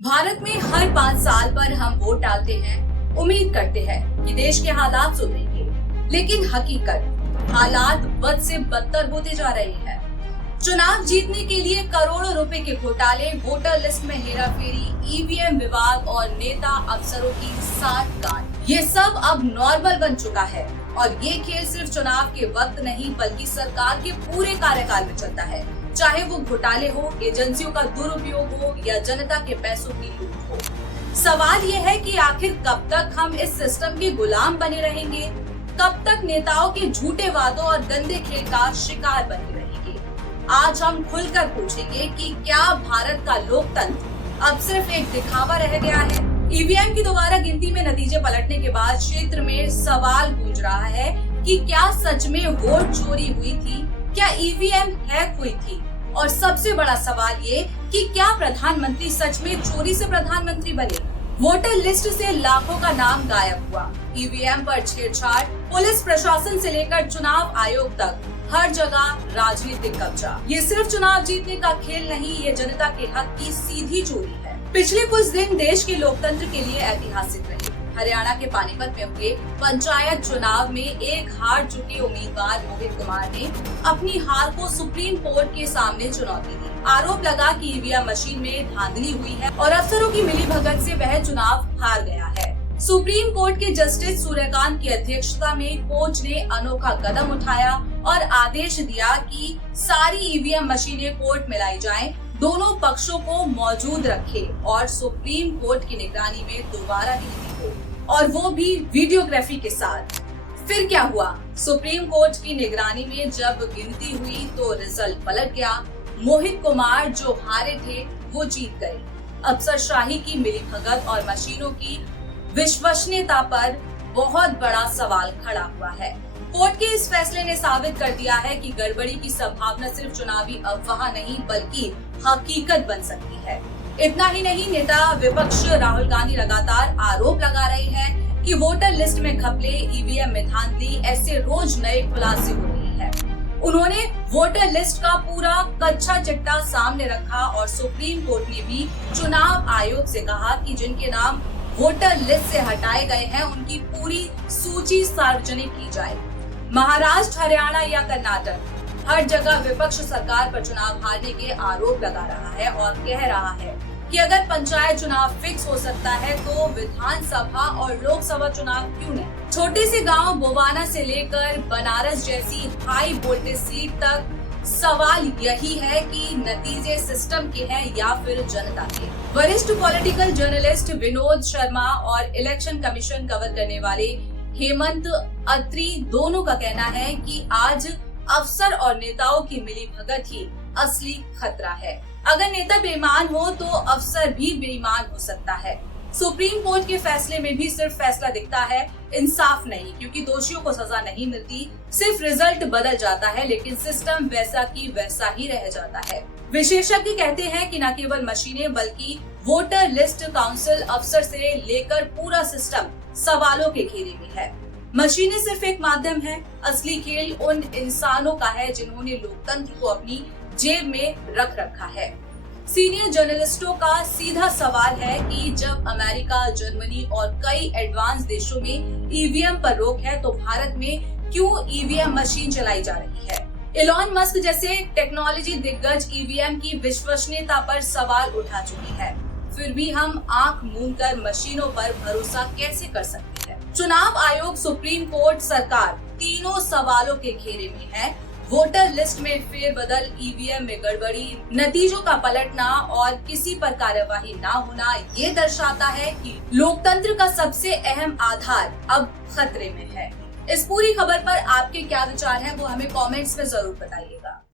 भारत में हर 5 साल पर हम वोट डालते हैं, उम्मीद करते हैं कि देश के हालात सुधरेंगे, लेकिन हकीकत हालात बद से बदतर होते जा रहे हैं। चुनाव जीतने के लिए करोड़ों रुपए के घोटाले, वोटर लिस्ट में हेराफेरी, ईवीएम विवाद और नेता अफसरों की साठगांठ, ये सब अब नॉर्मल बन चुका है। और ये खेल सिर्फ चुनाव के वक्त नहीं बल्कि सरकार के पूरे कार्यकाल में चलता है, चाहे वो घोटाले हो, एजेंसियों का दुरुपयोग हो या जनता के पैसों की लूट हो। सवाल ये है कि आखिर कब तक हम इस सिस्टम के गुलाम बने रहेंगे, कब तक नेताओं के झूठे वादों और गंदे खेल का शिकार बने रहेंगे। आज हम खुलकर पूछेंगे कि क्या भारत का लोकतंत्र अब सिर्फ एक दिखावा रह गया है। ईवीएम की दोबारा गिनती में नतीजे पलटने के बाद क्षेत्र में सवाल गूंज रहा है कि क्या सच में वोट चोरी हुई थी, क्या ईवीएम हैक हुई थी, और सबसे बड़ा सवाल ये कि क्या प्रधानमंत्री सच में चोरी से प्रधानमंत्री बने। वोटर लिस्ट से लाखों का नाम गायब हुआ, ईवीएम पर छेड़छाड़, पुलिस प्रशासन से लेकर चुनाव आयोग तक हर जगह राजनीतिक कब्जा। ये सिर्फ चुनाव जीतने का खेल नहीं, ये जनता के हक की सीधी चोरी है। पिछले कुछ दिन देश के लोकतंत्र के लिए ऐतिहासिक रहे। हरियाणा के पानीपत में हुए पंचायत चुनाव में एक हार चुके उम्मीदवार मोहित कुमार ने अपनी हार को सुप्रीम कोर्ट के सामने चुनौती दी। आरोप लगा कि ईवीएम मशीन में धांधली हुई है और अफसरों की मिलीभगत से वह चुनाव हार गया है। सुप्रीम कोर्ट के जस्टिस सूर्यकांत की अध्यक्षता में कोर्ट ने अनोखा कदम उठाया और आदेश दिया कि सारी ईवीएम मशीनें कोर्ट में लाई जाएं, दोनों पक्षों को मौजूद रखे और सुप्रीम कोर्ट की निगरानी में दोबारा गिनती हो, और वो भी वीडियोग्राफी के साथ। फिर क्या हुआ? सुप्रीम कोर्ट की निगरानी में जब गिनती हुई तो रिजल्ट पलट गया। मोहित कुमार जो हारे थे वो जीत गए। अफसरशाही की मिलीभगत और मशीनों की विश्वसनीयता पर बहुत बड़ा सवाल खड़ा हुआ है। कोर्ट के इस फैसले ने साबित कर दिया है कि गड़बड़ी की संभावना सिर्फ चुनावी अफवाह नहीं बल्कि हकीकत बन सकती है। इतना ही नहीं, नेता विपक्ष राहुल गांधी लगातार आरोप लगा रहे हैं कि वोटर लिस्ट में घपले, ईवीएम में धांधली, ऐसे रोज नए खुलासे हो रही है। उन्होंने वोटर लिस्ट का पूरा कच्चा चिट्ठा सामने रखा और सुप्रीम कोर्ट ने भी चुनाव आयोग से कहा कि जिनके नाम वोटर लिस्ट से हटाए गए हैं उनकी पूरी सूची सार्वजनिक की जाए। महाराष्ट्र, हरियाणा या कर्नाटक, हर जगह विपक्ष सरकार पर चुनाव हारने के आरोप लगा रहा है और कह रहा है कि अगर पंचायत चुनाव फिक्स हो सकता है तो विधानसभा और लोकसभा चुनाव क्यों नहीं। छोटे से गांव बोवाना से लेकर बनारस जैसी हाई वोल्टेज सीट तक सवाल यही है कि नतीजे सिस्टम के हैं या फिर जनता के। वरिष्ठ पॉलिटिकल जर्नलिस्ट विनोद शर्मा और इलेक्शन कमीशन कवर करने वाले हेमंत अत्री दोनों का कहना है कि आज अफसर और नेताओं की मिलीभगत ही असली खतरा है। अगर नेता बेईमान हो तो अफसर भी बेईमान हो सकता है। सुप्रीम कोर्ट के फैसले में भी सिर्फ फैसला दिखता है, इंसाफ नहीं, क्योंकि दोषियों को सजा नहीं मिलती, सिर्फ रिजल्ट बदल जाता है लेकिन सिस्टम वैसा की वैसा ही रह जाता है। विशेषज्ञ कहते हैं कि न केवल मशीनें बल्कि वोटर लिस्ट, काउंसिल, अफसर से लेकर पूरा सिस्टम सवालों के घेरे में है। मशीनें सिर्फ एक माध्यम है, असली खेल उन इंसानों का है जिन्होंने लोकतंत्र को अपनी जेब में रख रखा है। सीनियर जर्नलिस्टों का सीधा सवाल है कि जब अमेरिका, जर्मनी और कई एडवांस देशों में ईवीएम पर रोक है तो भारत में क्यों ईवीएम मशीन चलाई जा रही है। एलोन मस्क जैसे टेक्नोलॉजी दिग्गज ईवीएम की विश्वसनीयता पर सवाल उठा चुकी है, फिर भी हम आंख मूंदकर मशीनों पर भरोसा कैसे कर सकते हैं। चुनाव आयोग, सुप्रीम कोर्ट, सरकार तीनों सवालों के घेरे में है। वोटर लिस्ट में फेरबदल, ईवीएम में गड़बड़ी, नतीजों का पलटना और किसी पर कार्यवाही न होना, ये दर्शाता है कि लोकतंत्र का सबसे अहम आधार अब खतरे में है। इस पूरी खबर पर आपके क्या विचार हैं वो हमें कमेंट्स में जरूर बताइएगा।